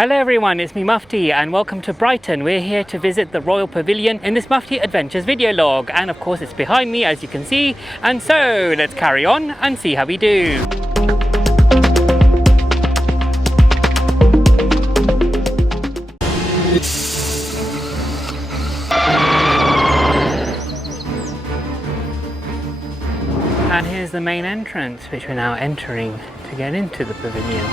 Hello everyone, it's me Mufti and welcome to Brighton. We're here to visit the Royal Pavilion in this Mufti Adventures video log, and of course it's behind me as you can see, and so let's carry on and see how we do. And here's the main entrance, which we're now entering to get into the pavilion.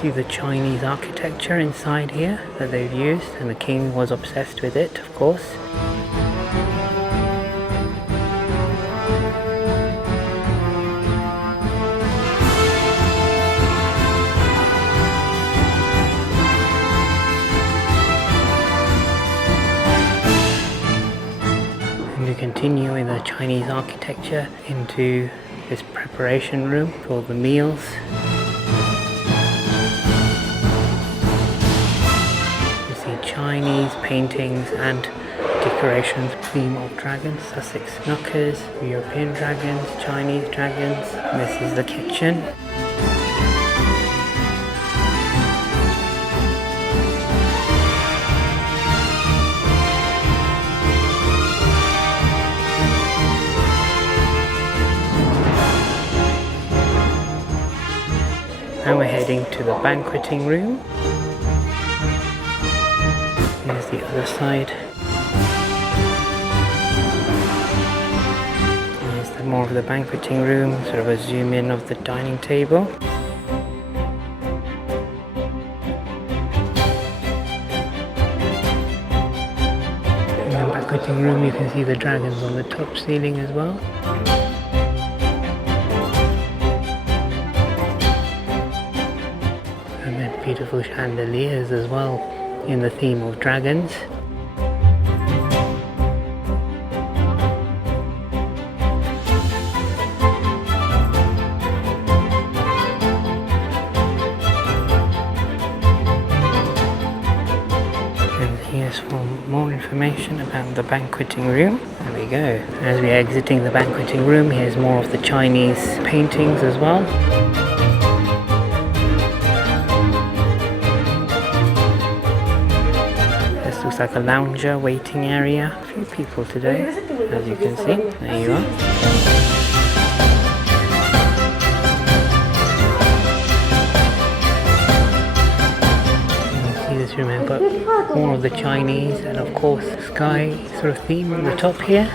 See the Chinese architecture inside here that they've used, and the king was obsessed with it, of course. And you continue with the Chinese architecture into this preparation room for all the meals. Chinese paintings and decorations, theme of dragons, Sussex snuckers, European dragons, Chinese dragons. This is the kitchen. Now we're heading to the banqueting room. Here's the other side. Here's more of the banqueting room, sort of a zoom in of the dining table. In the banqueting room you can see the dragons on the top ceiling as well. And then beautiful chandeliers as well, in the theme of dragons. And here's for more information about the banqueting room. There we go. As we're exiting the banqueting room, here's more of the Chinese paintings as well. Looks like a lounger waiting area. A few people today, as you can see. There you are. You can see this room has got more of the Chinese and of course sky sort of theme on the top here.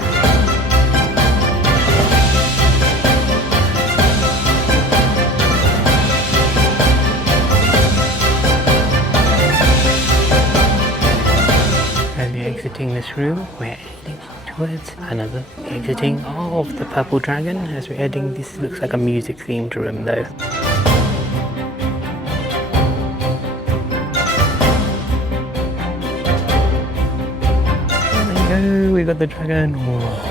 Exiting this room, we're heading towards another exiting of the Purple Dragon. As we're heading, this looks like a music themed room though. There we go, we got the dragon. Whoa.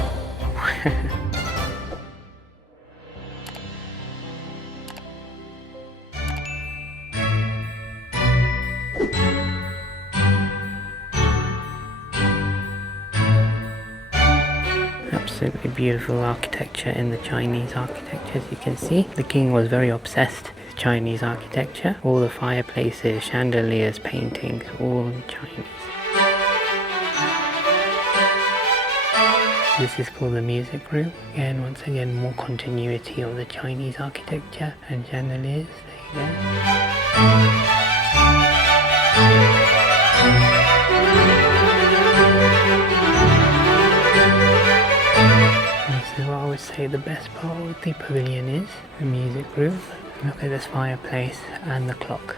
Absolutely beautiful architecture in the Chinese architecture, as you can see. The king was very obsessed with Chinese architecture. All the fireplaces, chandeliers, paintings, all in Chinese. This is called the music room. Again, once again, more continuity of the Chinese architecture and chandeliers. There you go. This is what I would say the best part of the pavilion is, the music room. Look at this fireplace and the clock.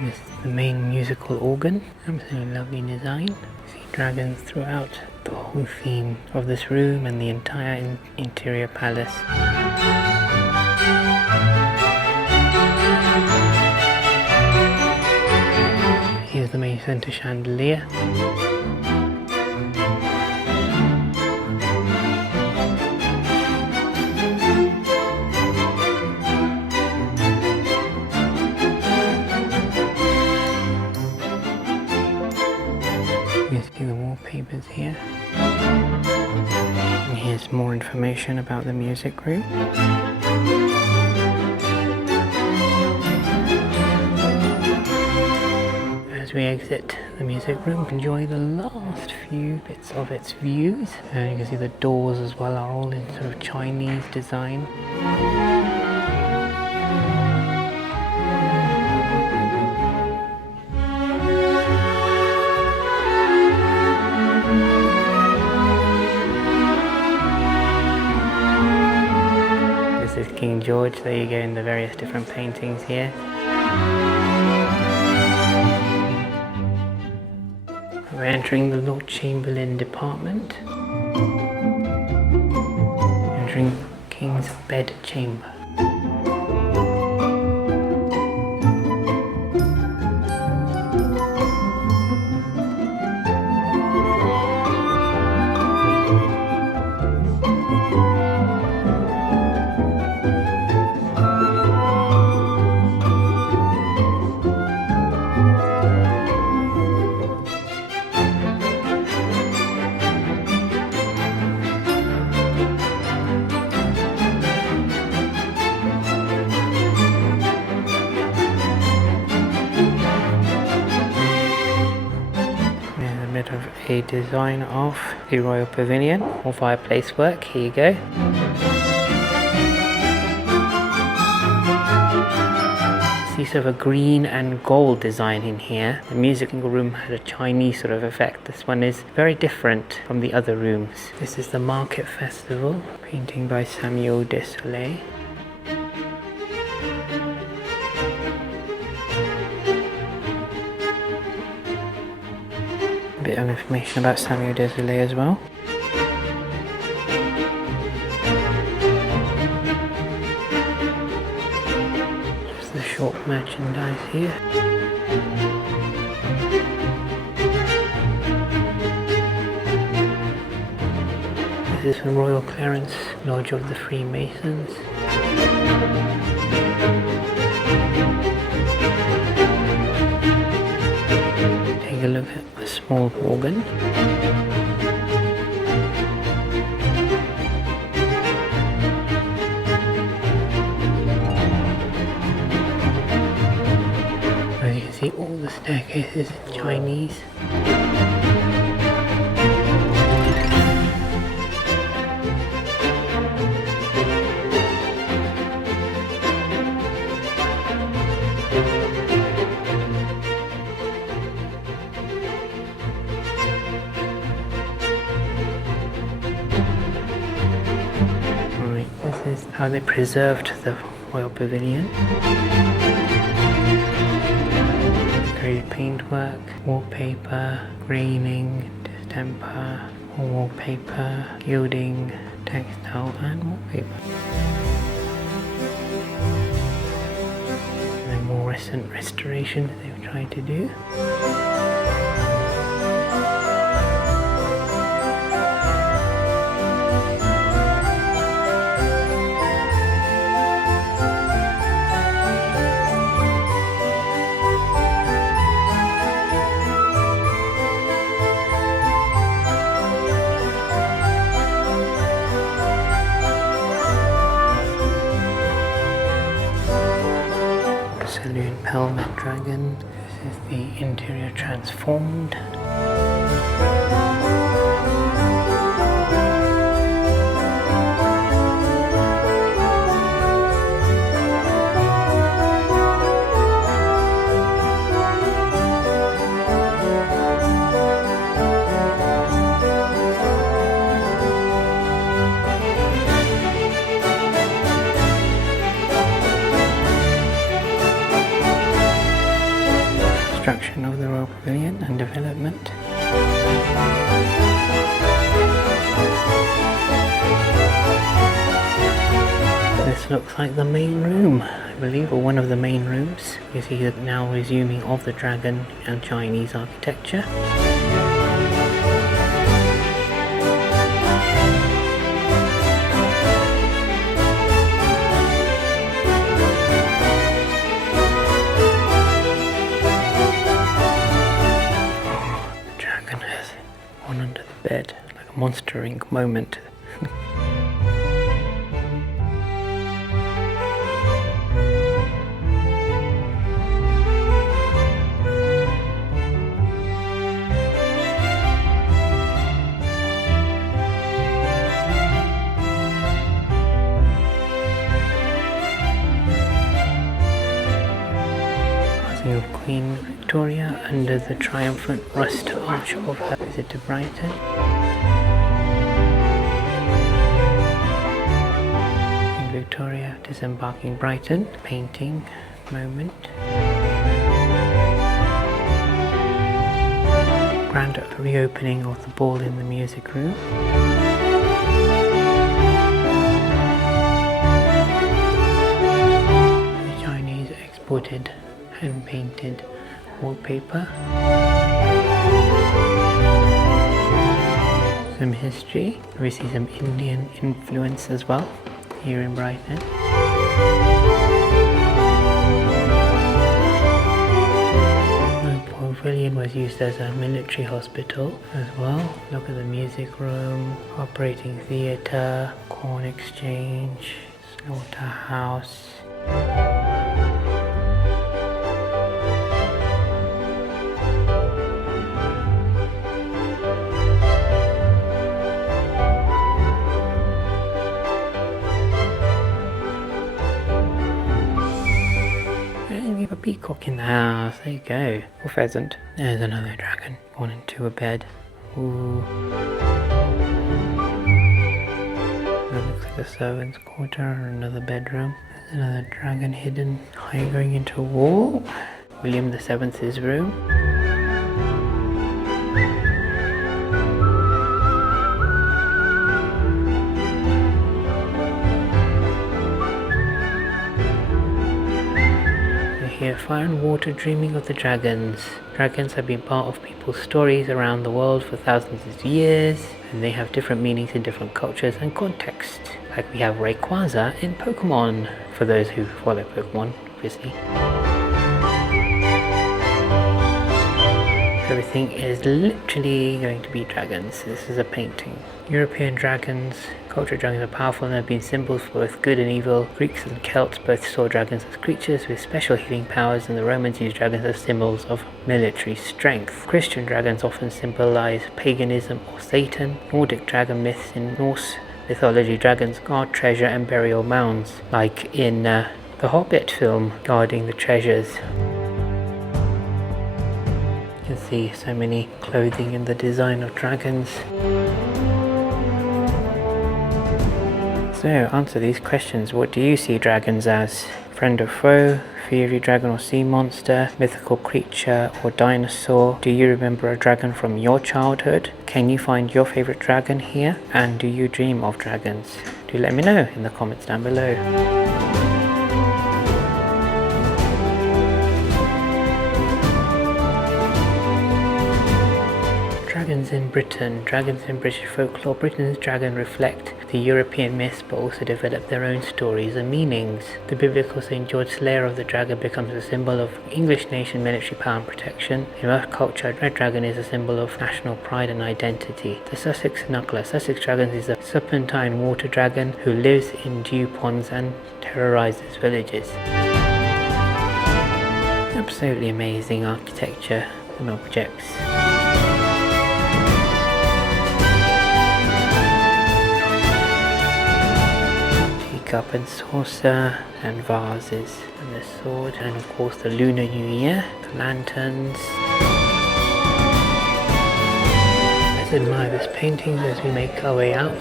This is the main musical organ. Absolutely lovely design. See dragons throughout the whole theme of this room and the entire interior palace. Here's the main center chandelier. You see the wallpapers here. And here's more information about the music room. As we exit the music room, enjoy the last few bits of its views. And you can see the doors as well are all in sort of Chinese design. This is King George. There you go in the various different paintings here. We're entering the Lord Chamberlain department. Entering King's bed chamber. Of a design of the Royal Pavilion or fireplace work. Here you go. See sort of a green and gold design in here. The musical room had a Chinese sort of effect. This one is very different from the other rooms. This is the Market Festival, painting by Samuel Desolé. Bit of information about Samuel Desolé as well. Just the short merchandise here. This is the Royal Clarence Lodge of the Freemasons. Take a look at the small organ. As you can see, all the staircases in Chinese. This is how they preserved the Royal Pavilion. Decorative paintwork, wallpaper, graining, distemper, wallpaper, gilding, textile and wallpaper. And then more recent restorations they've tried to do. Saloon Pelmet Dragon. This is the interior transformed. Construction of the Royal Pavilion and development. This looks like the main room, I believe, or one of the main rooms. You see that now resuming of the dragon and Chinese architecture. The dragon has one under the bed, like a Monster Inc. moment. Of Queen Victoria under the triumphant rust arch of her visit to Brighton. Queen Victoria disembarking Brighton, painting moment. Grand reopening of the ball in the music room. The Chinese exported hand-painted wallpaper. Some history. We see some Indian influence as well here in Brighton. Royal Pavilion was used as a military hospital as well. Look at the music room, operating theatre, corn exchange, slaughterhouse. We have a peacock in the house, there you go. Or pheasant. There's another dragon, gone into a bed. Ooh. That looks like a servant's quarter or another bedroom. There's another dragon hidden, going into a wall. William VII's room. Here, fire and water dreaming of the dragons. Dragons have been part of people's stories around the world for thousands of years, and they have different meanings in different cultures and contexts. Like we have Rayquaza in Pokemon, for those who follow Pokemon, obviously. Everything is literally going to be dragons. This is a painting. European dragons, cultural dragons are powerful and have been symbols for both good and evil. Greeks and Celts both saw dragons as creatures with special healing powers, and the Romans used dragons as symbols of military strength. Christian dragons often symbolize paganism or Satan. Nordic dragon myths in Norse mythology, dragons guard treasure and burial mounds, like in the Hobbit film, guarding the treasures. You can see so many clothing in the design of dragons. So, answer these questions. What do you see dragons as? Friend or foe? Fairy dragon or sea monster? Mythical creature or dinosaur? Do you remember a dragon from your childhood? Can you find your favorite dragon here? And do you dream of dragons? Do let me know in the comments down below. Dragons in Britain. Dragons in British folklore. Britain's dragons reflect the European myths but also develop their own stories and meanings. The biblical St. George Slayer of the Dragon becomes a symbol of English nation military power and protection. In Welsh culture, Red Dragon is a symbol of national pride and identity. The Sussex Snuggler. Sussex Dragon is a serpentine water dragon who lives in dew ponds and terrorizes villages. Absolutely amazing architecture and objects. Cup and saucer and vases and the sword, and of course the Lunar New Year, the lanterns. Let's admire this painting as we make our way out.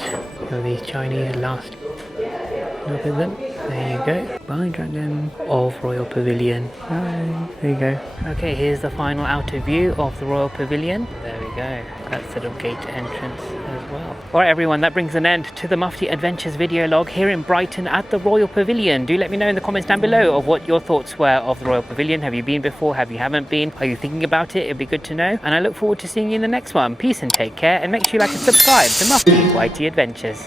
These Chinese last look at them. There you go. Bye, Dragon of Royal Pavilion. Bye. There you go. Okay, here's the final outer view of the Royal Pavilion. There we go. That's sort of gate entrance as well. Alright everyone, that brings an end to the Mufti Adventures video log here in Brighton at the Royal Pavilion. Do let me know in the comments down below of what your thoughts were of the Royal Pavilion. Have you been before? Have you haven't been? Are you thinking about it? It'd be good to know. And I look forward to seeing you in the next one. Peace and take care, and make sure you like and subscribe to Mufti YT Adventures.